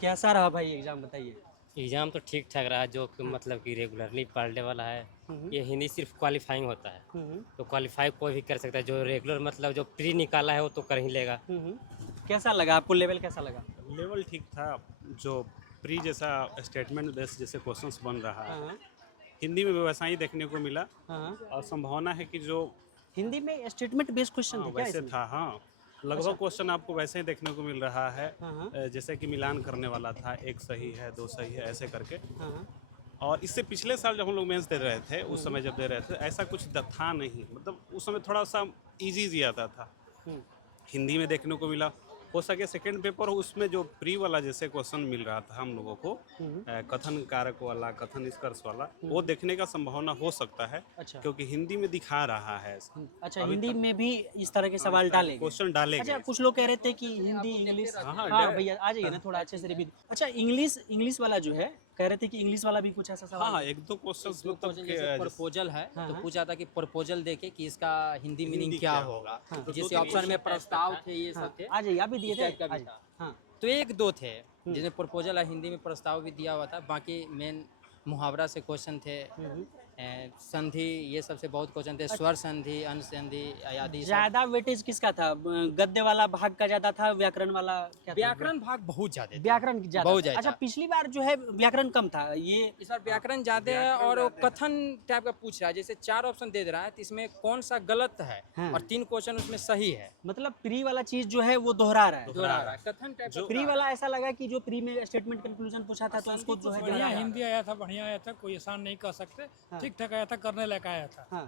कैसा रहा भाई एग्जाम बताइए। एग्ज़ाम तो ठीक ठाक रहा जो कि मतलब कि रेगुलरली पढ़ने वाला है। हम्म, ये हिंदी सिर्फ क्वालिफाइंग होता है, हम्म, तो क्वालिफाई कोई भी कर सकता है। जो रेगुलर मतलब जो प्री निकाला है वो तो कर ही लेगा। कैसा लगा आपको, लेवल कैसा लगा? लेवल ठीक था। जो प्री जैसा स्टेटमेंट बेस जैसे क्वेश्चंस बन रहा हाँ है, हाँ हिंदी में भी वैसा ही देखने को मिला। हाँ। और संभावना है कि जो हिंदी में स्टेटमेंट बेस्ड क्वेश्चन हाँ थे क्या वैसे इसमें? था, हाँ अच्छा। लगभग क्वेश्चन आपको वैसे ही देखने को मिल रहा है। हाँ हाँ जैसे कि मिलान करने वाला था, एक सही है, दो सही है, ऐसे करके। हाँ हाँ। और इससे पिछले साल जब हम लोग मेंस दे रहे थे, उस समय जब दे रहे थे, ऐसा कुछ था नहीं। मतलब उस समय थोड़ा सा इजी आता था, हम्म, हिंदी में देखने को मिला। हो सके सेकंड पेपर उसमें जो प्री वाला जैसे क्वेश्चन मिल रहा था हम लोगों को, हम्म, कथन कारक वाला, कथन निष्कर्ष वाला, वो देखने का संभावना हो सकता है। अच्छा। क्योंकि हिंदी में दिखा रहा है ऐसा। अच्छा, अभी हिंदी तक में भी इस तरह के हाँ, इस सवाल तरह के डाले गए? क्वेश्चन डाले अच्छा, गए। कुछ लोग कह रहे थे कि हिंदी इंग्लिश। हाँ हाँ हाँ भैया आ जाइए ना, थोड़ा अच्छे से रिव्यू। अच्छा, इंग्लिश इंग्लिश वाला जो है, कह रहे थे कि इंग्लिश वाला भी कुछ ऐसा हाँ सवाल है? एक दो क्वेश्चन दो मतलब क्वेश्चन जैसे प्रपोजल है हाँ, तो हाँ। पूछा था कि प्रपोजल देके कि इसका हिंदी मीनिंग हिंदी क्या क्या होगा। हाँ, तो जैसे दो ऑप्शन तीन में प्रस्ताव थे, ये हाँ, सब थे, आ जाइए, आप भी दिए इस थे? टाइप का आ भी था। जाइए। हाँ। तो एक दो थे जिसमें प्रपोजल है, हिंदी में प्रस्ताव भी दिया हुआ था। बाकी मेन मुहावरा से क्वेश्चन थे, संधि ये सबसे बहुत क्वेश्चन थे, स्वर संधि, अन संधि आदि सब। ज्यादा वेटेज किसका था? गद्य वाला भाग का ज्यादा था, व्याकरण वाला क्या था? व्याकरण भाग बहुत ज्यादा थे, व्याकरण ज्यादा बहुत था। ज्यादा अच्छा, था। पिछली बार जो है व्याकरण कम था, ये इस बार व्याकरण ज्यादा है और वो कथन टाइप का पूछ रहा है। जैसे 4 ऑप्शन दे रहा है तो इसमें कौन सा गलत है हाँ। और 3 क्वेश्चन उसमें सही है, मतलब प्री वाला चीज जो है वो दोहरा रहा है। दोहरा रहा है, कथन टाइप का। प्री वाला ऐसा लगा कि जो प्री में स्टेटमेंट कंक्लूजन पूछा था तो उसको जो है बढ़िया दोहराया। हिंदी आया था, बढ़िया आया था, कोई आसान नहीं कह सकते। ठीक ठाक आया था, करने लायक आया था। हाँ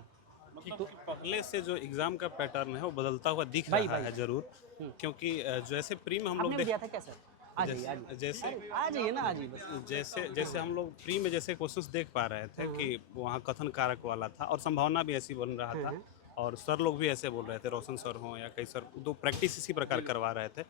मतलब कि पहले से जो एग्जाम का पैटर्न है वो बदलता हुआ दिख भाई, रहा भाई। है जरूर। क्योंकि जैसे प्री में हम लोग आपने भी दिया था क्या सर? आ जाइए, आ जाइए। जैसे अरे, आ जाइए ना, आ जाइए बस। जैसे जैसे हम लोग प्री में जैसे क्वेश्चंस देख पा रहे थे कि वहाँ कथन कारक वाला था और संभावना भी ऐसी बन रहा था। और सर लोग भी ऐसे बोल रहे थे, रोशन सर हो या कई सर, तो प्रैक्टिस इसी प्रकार करवा रहे थे।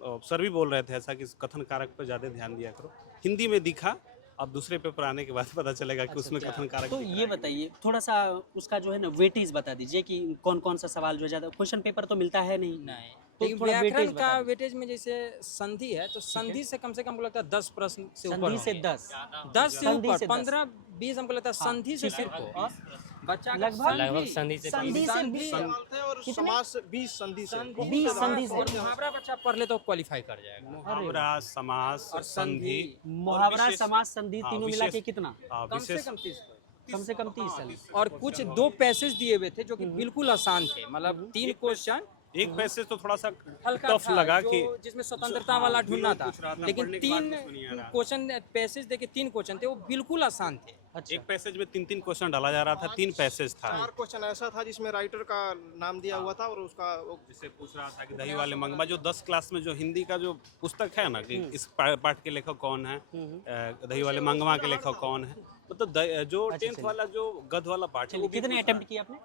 और सर भी बोल रहे थे ऐसा कि कथन कारक पर ज़्यादा ध्यान दिया करो। हिंदी में दिखा, अब दूसरे पेपर आने के बाद पता चलेगा कि उसमें कथन कारक तो ये बताइए थोड़ा सा, उसका जो है ना वेटेज बता दीजिए कि कौन कौन सा सवाल जो है ज्यादा, क्वेश्चन पेपर तो मिलता है नहीं। नहीं, तो लेकिन थोड़ा व्याकरण वेटेज का बता दीजिए। वेटेज में जैसे संधि है तो संधि से कम हमको लगता है 10 प्रश्न से ऊपर संधि से होंगे। 10। 10 से संधि ऊपर से 10। 15-20 हमको लगता है संधि से सिर्फ हो। बच्चा का लगभग संधि से संधि से संधि 20 थे और समाज से 20 संधि से। 20 संधि से। और मुहावरा बच्चा पढ़ ले तो क्वालिफाई कर जाएगा। मुहावरा, समास, और संधि, मुहावरा, विशेष- समास, संधि हाँ, तीनों मिला के विशेष- कितना? हाँ, कम से विशेष कम 30। कम से कम 30 साल। और कुछ 2 पैसेज दिए हुए थे जो कि बिल्कुल आसान थे, मतलब 3 क्वेश्चन एक पैसेज तो थोड़ा सा हल्का टफ था लगा जो कि जिसमें स्वतंत्रता वाला ढूंढना था, पूछ रहा था, लेकिन पढ़ने के बाद 3 कुछ नहीं आ रहा। क्वेश्चन पैसेज देके 3 क्वेश्चन थे वो बिल्कुल आसान थे। अच्छा, एक पैसेज में 3-3 क्वेश्चन डाला जा रहा था, 3 पैसेज था। 4 क्वेश्चन ऐसा था जिसमें राइटर का नाम दिया हुआ था और उसका जिससे पूछ रहा था कि दही वाले मंगवा, जो 10 क्लास में जो हिंदी का जो पुस्तक है ना कि इस पाठ के लेखक कौन है, दही वाले मंगवा के लेखक कौन है, मतलब जो 10th वाला जो गद वाला पाठ है वो भी कितने अटेम्प्ट किए आपने?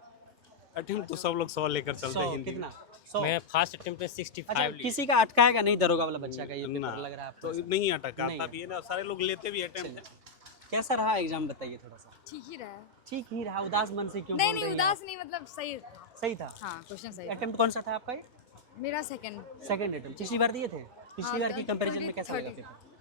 अटेम्प्ट तो सब लोग 100 लेकर चलते 100 हैं हिंदी कितना? में। 100। मैं फर्स्ट अटेम्प्ट में 65 अच्छा, लिया। किसी का अटकाएगा नहीं दरोगा वाला बच्चा का ये ना, पेपर लग रहा है तो आपको? नहीं अटकाता नहीं। भी है ना, सारे लोग लेते भी अटेम्प्ट। कैसा रहा एग्जाम बताइए थोड़ा सा। ठीक ही रहा। ठीक ही रहा, उदास मन से क्यों नहीं बोल नहीं, रही हैं उदास नहीं, मतलब सही था। आप? सही था। हाँ, क्वेश्चन सही था। अटेम्प्ट कौन सा था आपका ये? मेरा सेकंड। Second attempt. पिछली बार दिए थे? पिछली बार की कंपैरिजन में कैसा लगा पेपर?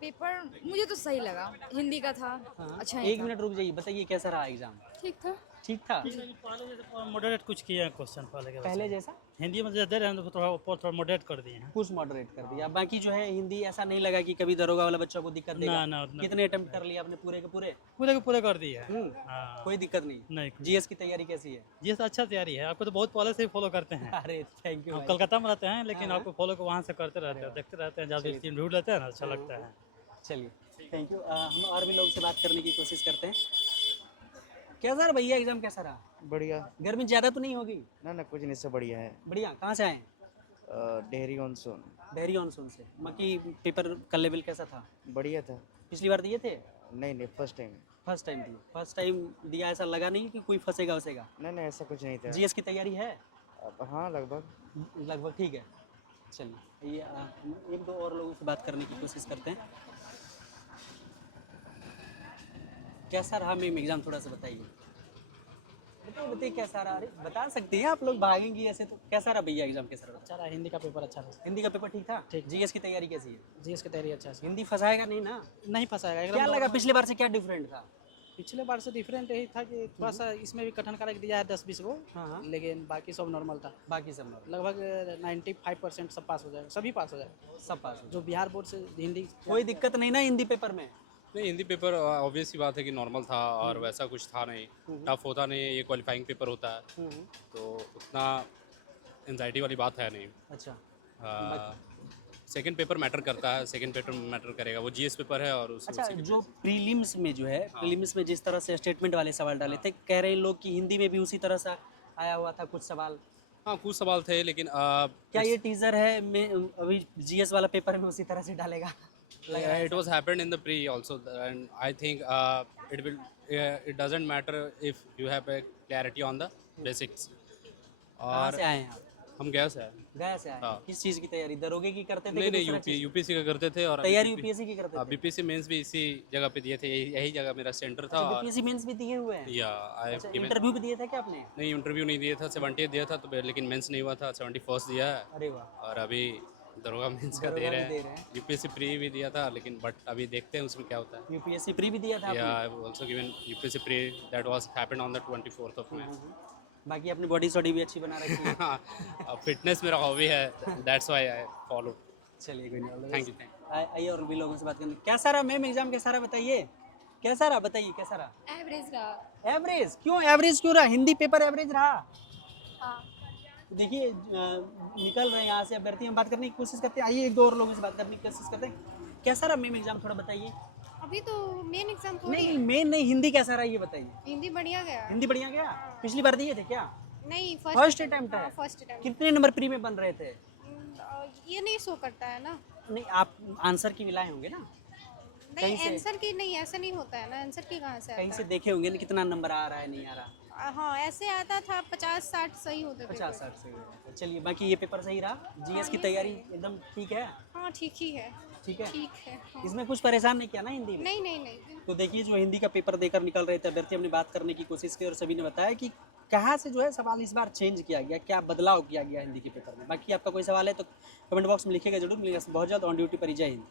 पेपर मुझे तो सही लगा, हिंदी का था। अच्छा ही एक था। मिनट रुक जाइए, बताइए कैसा रहा एग्जाम? ठीक था। ठीक था। पहले जैसे मॉडरेट कुछ किए हैं क्वेश्चन पहले के पहले जैसा हिंदी में जो दे रहे हैं तो थोड़ा ऊपर थोड़ा मॉडरेट कर दिए हैं। कुछ मॉडरेट कर दिया, बाकी जो है हिंदी ऐसा नहीं लगा कि कभी दरोगा वाला बच्चा को दिक्कत देगा? ना, उतना कितने अटेम्प्ट कर लिया आपने पूरे के पूरे? पूरे के पूरे कर दिए हैं। हाँ। कोई दिक्कत नहीं? नहीं, जीएस की तैयारी कैसी है? ये तो अच्छा तैयारी है, आपको तो बहुत पहले से ही फॉलो करते हैं। अरे थैंक यू हम भाई। कलकत्ता में रहते हैं लेकिन आपको फॉलो को वहाँ से करते रहते हैं, देखते रहते हैं, जब भी ढूंढ लेते हैं ना, अच्छा लगता है। चलिए थैंक यू। हम और भी लोगों से बात करने की कोशिश करते हैं। कैसा रहा भैया एग्जाम, कैसा रहा? बढ़िया। गर्मी ज़्यादा तो नहीं होगी? ना कुछ नहीं, से बढ़िया है। बढ़िया। कहाँ से आए? डेहरी ऑनसोन। डेहरी ऑनसून से। बाकी पेपर का लेवल कैसा था? बढ़िया था। पिछली बार दिए थे? नहीं फर्स्ट टाइम। फर्स्ट टाइम दिए? फर्स्ट टाइम दिया, ऐसा लगा नहीं कि कोई फंसेगा वसेगा? नहीं ऐसा कुछ नहीं था। जीएस की तैयारी है? हाँ लगभग। लगभग ठीक है। चलिए ये एक दो और लोगों से बात करने की कोशिश करते हैं। कैसा रहा मैम एग्ज़ाम, थोड़ा सा बताइए। बताइए बताइए कैसा रहा? अरे बता सकती हैं आप, लोग भागेंगी ऐसे तो। कैसा रहा भैया एग्जाम, कैसा रहा? अच्छा रहा, हिंदी का पेपर अच्छा रहा। हिंदी का पेपर ठीक था? ठीक। जीएस की तैयारी कैसी है? जीएस की तैयारी अच्छा से हिंदी फंसाएगा नहीं ना? नहीं फंसाएगा एकदम क्या लगा normal। पिछले बार से क्या डिफरेंट था? पिछले बार से डिफरेंट यही था कि थोड़ा सा इसमें भी कठिन कारक दिया है 10-20 को, हाँ। लेकिन बाकी सब नॉर्मल था। बाकी सब नॉर्मल, लगभग 95% सब पास हो जाएगा, सभी पास हो जाएगा। सब पास हो। जो बिहार बोर्ड से हिंदी कोई दिक्कत नहीं ना हिंदी पेपर में? नहीं, हिंदी पेपर ऑब्वियस सी बात है कि नॉर्मल था और वैसा कुछ था नहीं, टफ होता नहीं है, ये क्वालिफाइंग पेपर होता है तो उतना एंजाइटी वाली बात है नहीं। अच्छा सेकंड पेपर मैटर करता है, सेकंड पेपर मैटर करेगा, वो जीएस पेपर है और अच्छा, जो प्रीलिम्स में जो है, प्रीलिम्स में जिस तरह से स्टेटमेंट वाले सवाल डाले थे, कह रहे हैं लोग कि हिंदी में भी उसी तरह से आया हुआ था कुछ सवाल। हाँ कुछ सवाल थे लेकिन क्या ये टीजर है मैं अभी जीएस वाला पेपर में उसी तरह से डालेगा? it was happened in the pre also and I think it doesn't matter if you have a clarity on the basics। कहाँ और से आए हैं आप? हम गए से गया से आए हैं? हाँ। किस चीज़ की तैयारी, दरोगे की करते थे नहीं कि नहीं दूसरा चीज़? यूपीएससी का करते थे और तैयारी यूपीएससी की करते थे? बीपीएससी मेंस भी इसी जगह पे दिए थे, यही जगह मेरा सेंटर था। और यूपीएससी मेंस भी दिए हुए हैं? या आई अच्छा, इंटरव्यू भी दिए थे क्या आपने? नहीं इंटरव्यू नहीं दिया था, 70 दिया था तो लेकिन मेंस नहीं हुआ था, 71 दिया है अरे वाह, और अभी दरोगा मेंस का दरोगा दे भी रहे दे हैं। रहे हैं। यूपीएससी प्री भी दिया था लेकिन बट अभी देखते हैं उसमें क्या होता है। यूपीएससी प्री भी दिया था या आपने? I also given UPSC pre that was happened on the 24th of May. बाकी अपनी बॉडी सॉडी भी अच्छी बना रखी है। फिटनेस मेरा हॉबी है, दैट्स व्हाई आई फॉलो। चलिए कोई नहीं, थैंक यू आइए और भी लोगों से बात करने। कैसा रहा मैम एग्जाम, कैसा रहा बताइए? कैसा रहा बताइए, कैसा रहा? एवरेज रहा। एवरेज क्यों? एवरेज क्यों रहा? हिंदी पेपर एवरेज रहा? हाँ। देखिए निकल रहे हैं यहाँ से अभ्यर्थी, हम बात करने की कोशिश करते हैं। आइए एक दो और लोगों से बात करने की कोशिश करते हैं। कैसा रहा मैम एग्जाम, थोड़ा बताइए। अभी तो मेन एग्जाम थोड़ी नहीं है। मेन नहीं, हिंदी कैसा रहा ये बताइए। हिंदी बढ़िया गया। हिंदी बढ़िया गया? पिछली बार दिए थे क्या? नहीं, फर्स्ट अटेम्प्ट है? First attempt. कितने नंबर प्री में बन रहे थे? ये नहीं शो करता है ना। नहीं आप आंसर की भी लाए होंगे ना, नहीं कहीं से? आंसर की नहीं, ऐसा नहीं होता है ना। आंसर की कहाँ से कहीं आता से देखे होंगे ना कितना नंबर आ रहा है नहीं आ रहा? है? हाँ ऐसे आता था 50-60 सही होते थे। 50-60 से। चलिए बाकी ये पेपर सही रहा? जीएस की तैयारी एकदम ठीक है? हाँ ठीक ही है। ठीक है। ठीक है हाँ। इसमें कुछ परेशान नहीं किया ना हिंदी में? नहीं नहीं नहीं। तो देखिए जो हिंदी का पेपर देकर निकल रहे थे अभ्यर्थी, हमने बात करने की कोशिश की और सभी ने बताया कि कहाँ से जो है सवाल इस बार चेंज किया गया, क्या बदलाव किया गया हिंदी के पेपर में। बाकी आपका कोई सवाल है तो कमेंट बॉक्स में लिखिएगा जरूर। मिलेगा बहुत जल्द ऑन ड्यूटी पर ही। जय हिंद।